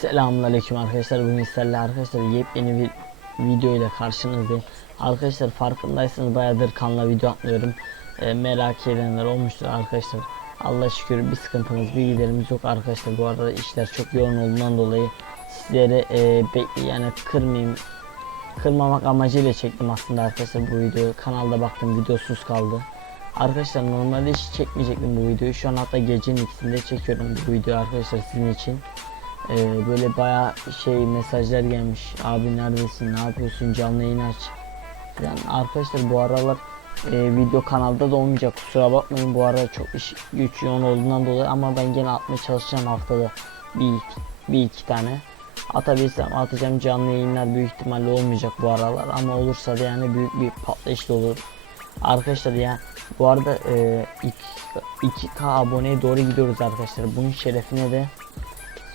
Selamünaleyküm arkadaşlar. Bugün sizlerle arkadaşlar yepyeni bir video ile karşınızdayım. Arkadaşlar farkındaysanız bayağıdır kanala video atmıyorum. E, merak edenler olmuştur arkadaşlar. Allah şükür bir sıkıntımız, bir giderimiz yok arkadaşlar. Bu arada işler çok yoğun olduğundan dolayı sizlere e, be- yani kırmayayım kırmamak amacıyla çektim aslında arkadaşlar bu videoyu. Kanalda baktım videosuz kaldı. Arkadaşlar normalde hiç çekmeyecektim bu videoyu. Şu an hatta gecenin ikisinde çekiyorum bu videoyu arkadaşlar sizin için. Ee, böyle baya şey mesajlar gelmiş. Abi neredesin? Ne yapıyorsun? Canlı yayın aç. Yani arkadaşlar bu aralar e, video kanalda da olmayacak. Kusura bakmayın bu ara çok iş güç yoğun olduğundan dolayı ama ben gene atmaya çalışacağım haftada bir bir iki tane. Atabilsem atacağım canlı yayınlar büyük ihtimalle olmayacak bu aralar ama olursa da yani büyük bir patlayış da olur. Arkadaşlar ya bu arada e, 2, 2K aboneye doğru gidiyoruz arkadaşlar. Bunun şerefine de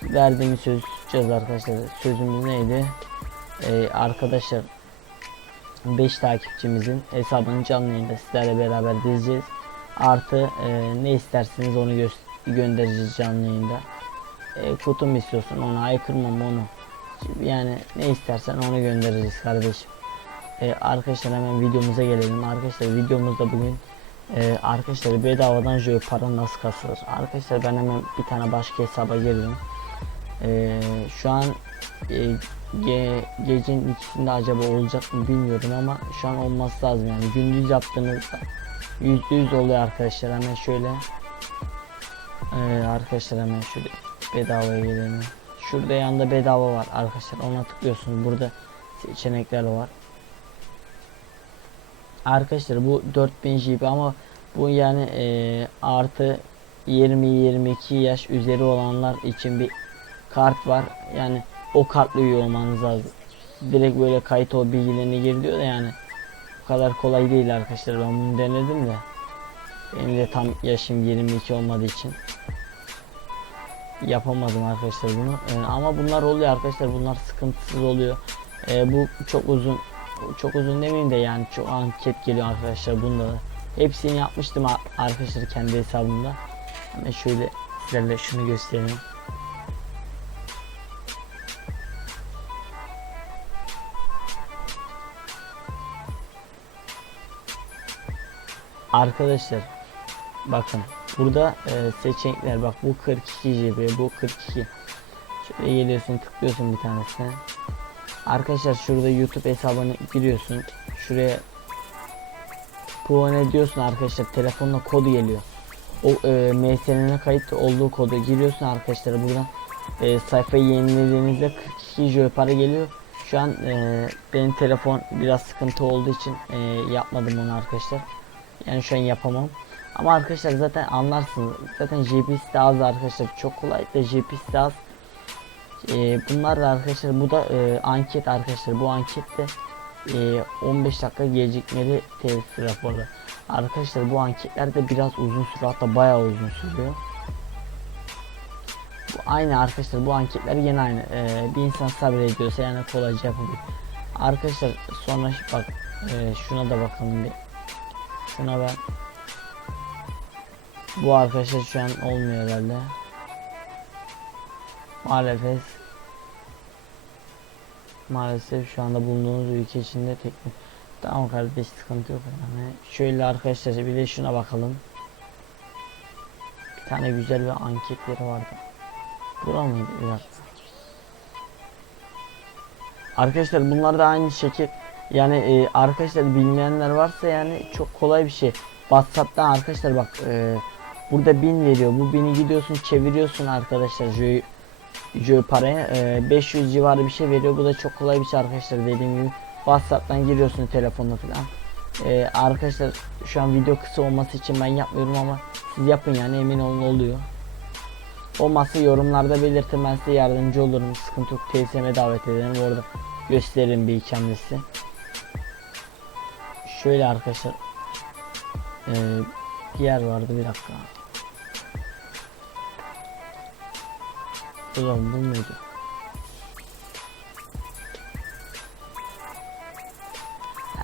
verdiğimiz söz tutacağız arkadaşlar. Sözümüz neydi? Ee, arkadaşlar 5 takipçimizin hesabını canlı yayında sizlerle beraber dizeceğiz. Artı e, ne isterseniz onu gö- göndereceğiz canlı yayında. E, kutu istiyorsun onu aykırmam onu. Yani ne istersen onu göndereceğiz kardeşim. E, arkadaşlar hemen videomuza gelelim. Arkadaşlar videomuzda bugün e, arkadaşlar bedavadan joy para nasıl kasılır? Arkadaşlar ben hemen bir tane başka hesaba girdim. Ee, şu an e, ge, gecenin ikisinde acaba olacak mı bilmiyorum ama şu an olması lazım yani. Gündüz yaptığınızda yüzde yüz oluyor arkadaşlar. Hemen şöyle ee, arkadaşlar hemen şöyle bedavaya gelelim. Şurada yanında bedava var arkadaşlar. Ona tıklıyorsunuz burada seçenekler var. Arkadaşlar bu 4000 GB ama bu yani e, artı 20-22 yaş üzeri olanlar için bir kart var. Yani o kartla üye olmanız lazım. Direkt böyle kayıt ol bilgilerini gir diyor da yani bu kadar kolay değil arkadaşlar. Ben bunu denedim de benim de tam yaşım 22 olmadığı için yapamadım arkadaşlar bunu. Ee, ama bunlar oluyor arkadaşlar. Bunlar sıkıntısız oluyor. Ee, bu çok uzun çok uzun demeyeyim de yani çok anket geliyor arkadaşlar bunda da. Hepsini yapmıştım arkadaşlar kendi hesabımda. Hemen şöyle sizlerle şunu göstereyim. Arkadaşlar bakın burada e, seçenekler bak bu 42 GB bu 42 şöyle geliyorsun tıklıyorsun bir tanesine. Arkadaşlar şurada YouTube hesabını giriyorsun. Şuraya puan ediyorsun arkadaşlar telefonla kodu geliyor. O e, MSN'ine kayıt olduğu kodu giriyorsun arkadaşlar buradan e, sayfayı yenilediğinizde 42 GB para geliyor. Şu an e, benim telefon biraz sıkıntı olduğu için e, yapmadım onu arkadaşlar yani şu an yapamam. Ama arkadaşlar zaten anlarsınız. Zaten GP'si de az arkadaşlar. Çok kolay da GP'si de az. Ee, bunlar da arkadaşlar bu da e, anket arkadaşlar. Bu ankette e, 15 dakika gecikmeli telif raporu. Arkadaşlar bu anketler de biraz uzun sürüyor. Hatta bayağı uzun sürüyor. Bu aynı arkadaşlar bu anketler yine aynı. Ee, bir insan sabrediyorsa yani kolayca yapabilir. Arkadaşlar sonra bak e, şuna da bakalım bir. Şuna ben bu arkadaşlar şu an olmuyor herhalde. Maalesef Maalesef şu anda bulunduğunuz ülke içinde teknik Tamam kardeş sıkıntı yok yani. Şöyle arkadaşlar bir de şuna bakalım. Bir tane güzel bir anketleri vardı. Bura mıydı? Bir. Arkadaşlar bunlar da aynı şekil yani e, arkadaşlar bilmeyenler varsa yani çok kolay bir şey. WhatsApp'tan arkadaşlar bak e, burada 1000 veriyor. Bu 1000'i gidiyorsun çeviriyorsun arkadaşlar Joy, Joy paraya e, 500 civarı bir şey veriyor. Bu da çok kolay bir şey arkadaşlar dediğim gibi. WhatsApp'tan giriyorsun telefonla falan. E, arkadaşlar şu an video kısa olması için ben yapmıyorum ama siz yapın yani emin olun oluyor. Olmazsa yorumlarda belirtin ben size yardımcı olurum. Sıkıntı yok. TSM'e davet ederim. Orada gösteririm bir iki hamlesi. Şöyle arkadaşlar. Ee, bir yer vardı bir dakika. O zaman bu muydu?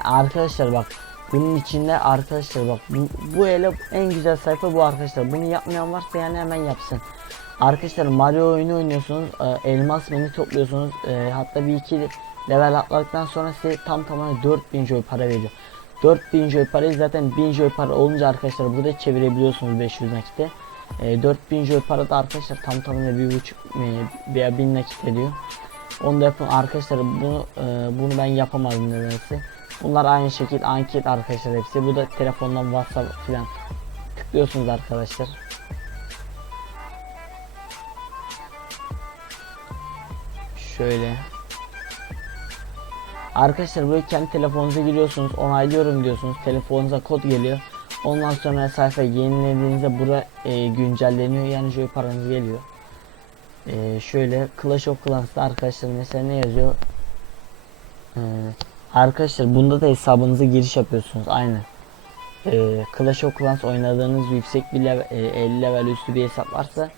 Arkadaşlar bak bunun içinde arkadaşlar bak bu, bu ele en güzel sayfa bu arkadaşlar bunu yapmayan varsa yani hemen yapsın Arkadaşlar Mario oyunu oynuyorsunuz. e, elmas mini topluyorsunuz. e, hatta bir iki level atladıktan sonra size tam tamına 4000 joy para veriyor. 4000 joy parayı zaten 1000 joy para olunca arkadaşlar burada çevirebiliyorsunuz 500 nakite. E, 4000 joy para da arkadaşlar tam tamına 1.5 e, veya 1000 nakit ediyor. Onu da yapın arkadaşlar bunu e, bunu ben yapamadım nedense. Bunlar aynı şekilde anket arkadaşlar hepsi. Bu da telefondan WhatsApp filan tıklıyorsunuz arkadaşlar. Şöyle. Arkadaşlar buraya kendi telefonunuza giriyorsunuz. Onaylıyorum diyorsunuz. Telefonunuza kod geliyor. Ondan sonra sayfa yenilediğinizde bura e, güncelleniyor. Yani şöyle paranız geliyor. E, şöyle Clash of Clans'ta arkadaşlar mesela ne yazıyor? E, arkadaşlar bunda da hesabınıza giriş yapıyorsunuz. Aynı. E, Clash of Clans oynadığınız yüksek bir level, e, 50 level üstü bir hesap varsa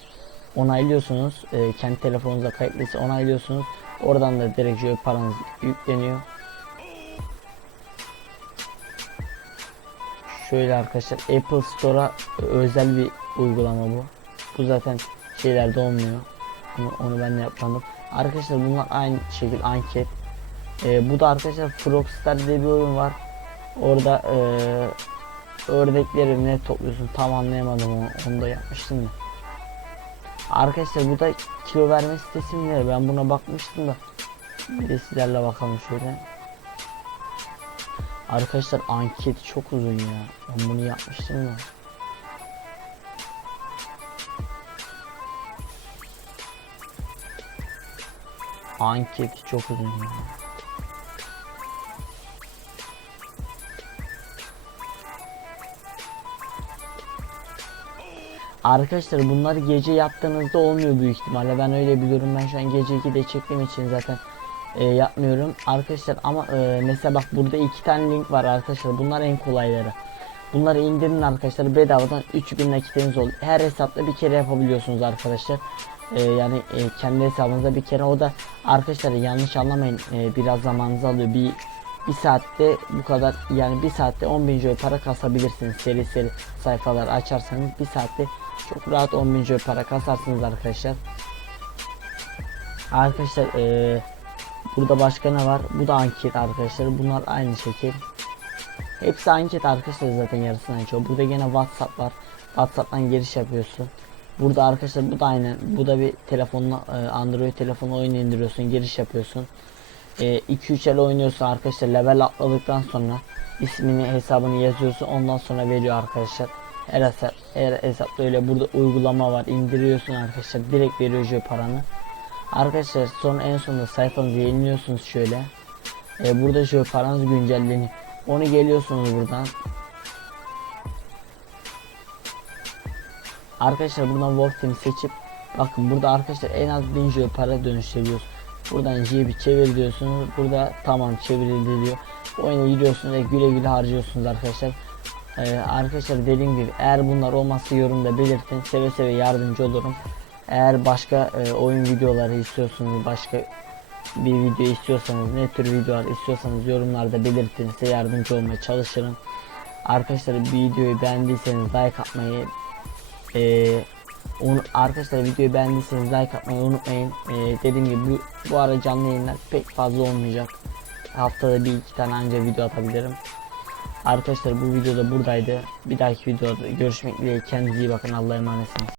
onaylıyorsunuz. E, kendi telefonunuza kayıtlıysa onaylıyorsunuz. Oradan da direkt paranız yükleniyor. Şöyle arkadaşlar Apple Store'a özel bir uygulama bu. Bu zaten şeylerde olmuyor. Onu, onu ben de yapmadım. Arkadaşlar bunlar aynı şekilde anket. E, bu da arkadaşlar Frogstar diye bir oyun var. Orada e, ördekleri ne topluyorsun tam anlayamadım onu, onu da yapmıştım da. Arkadaşlar bu da kilo verme sitesi mi? Ben buna bakmıştım da. Bir de sizlerle bakalım şöyle. Arkadaşlar anket çok uzun ya. Ben bunu yapmıştım da. Anket çok uzun ya. Arkadaşlar bunlar gece yaptığınızda olmuyor büyük ihtimalle. Ben öyle biliyorum. Ben şu an gece 2'de çektiğim için zaten e, yapmıyorum. Arkadaşlar ama e, mesela bak burada iki tane link var arkadaşlar. Bunlar en kolayları. Bunları indirin arkadaşlar. Bedavadan 3000 nakitiniz oluyor. Her hesapta bir kere yapabiliyorsunuz arkadaşlar. E, yani e, kendi hesabınıza bir kere o da arkadaşlar yanlış anlamayın. E, biraz zamanınızı alıyor. Bir bir saatte bu kadar yani bir saatte 10.000 joy para kasabilirsiniz seri seri sayfalar açarsanız bir saatte çok rahat 10.000 joy para kasarsınız arkadaşlar. Arkadaşlar eee, burada başka ne var? Bu da anket arkadaşlar. Bunlar aynı şekil. Hepsi anket arkadaşlar zaten yarısından şey. burada gene whatsapp var. Whatsapp'tan giriş yapıyorsun. Burada arkadaşlar bu da aynı. Bu da bir telefonla eee, android telefonu oyun indiriyorsun giriş yapıyorsun. 2-3 el oynuyorsun arkadaşlar. Level atladıktan sonra ismini hesabını yazıyorsun. Ondan sonra veriyor arkadaşlar her hesap her hesapta öyle burada uygulama var indiriyorsun arkadaşlar direkt veriyor şu paranı arkadaşlar sonra en sonunda sayfanızı yeniliyorsunuz şöyle e, burada şu paranız güncelleniyor onu geliyorsunuz buradan arkadaşlar buradan Team seçip bakın burada arkadaşlar en az 1000 euro para dönüştürüyorsunuz Buradan J'yi çevir diyorsunuz. Burada tamam çevrildi diyor. Oyuna giriyorsunuz ve güle güle harcıyorsunuz arkadaşlar. Ee, arkadaşlar dediğim gibi eğer bunlar olmazsa yorumda belirtin. Seve seve yardımcı olurum. Eğer başka e, oyun videoları istiyorsanız başka bir video istiyorsanız ne tür videolar istiyorsanız yorumlarda belirtin. Size yardımcı olmaya çalışırım. Arkadaşlar videoyu beğendiyseniz like atmayı eee onu, arkadaşlar videoyu beğendiyseniz like atmayı unutmayın. Ee, dediğim gibi bu, bu ara canlı yayınlar pek fazla olmayacak. Haftada bir iki tane anca video atabilirim. Arkadaşlar bu videoda buradaydı. Bir dahaki videoda görüşmek dileğiyle kendinize iyi bakın. Allah'a emanetsiniz.